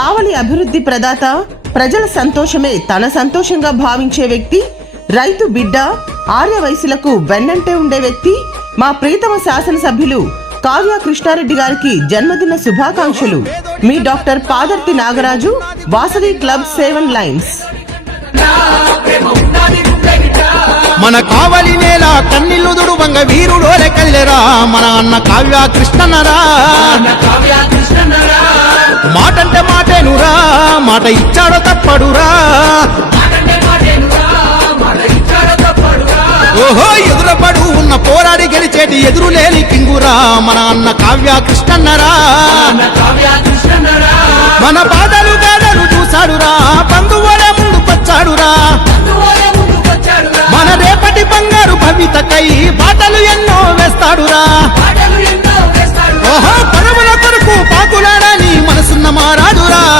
కావలి అభివృద్ధి ప్రదాత, ప్రజల సంతోషమే తన సంతోషంగా భావించే వ్యక్తి, రైతు బిడ్డ, ఆర్య వయసులకు వెన్నంటే ఉండే వ్యక్తి మా ప్రీతమ శాసనసభ్యులు కావ్య కృష్ణారెడ్డి గారికి జన్మదిన శుభాకాంక్షలు. మీ doctor Padarthi Nagaraju, Vasavi club 7 lines. మన కావలి నేల కన్నిల్లుదుడు వంగ వీరుడోలే కల్లెరా మన అన్న కావ్య కృష్ణన్నరా. మాటంటే మాటేనురా, మాట ఇచ్చాడో తప్పడురా. ఓహో ఎదురపడు ఉన్న పోరాడి గెలిచేటి ఎదురులేని కింగురా మన అన్న కావ్య కృష్ణన్నరా. మన బాధలు గాథలు చూసాడురా, బంధువులే ముందుకొచ్చాడురా. మన రేపటి బంగారు భవితకై బాటలు ఎన్నో వేస్తాడురా. ఓహో పరముల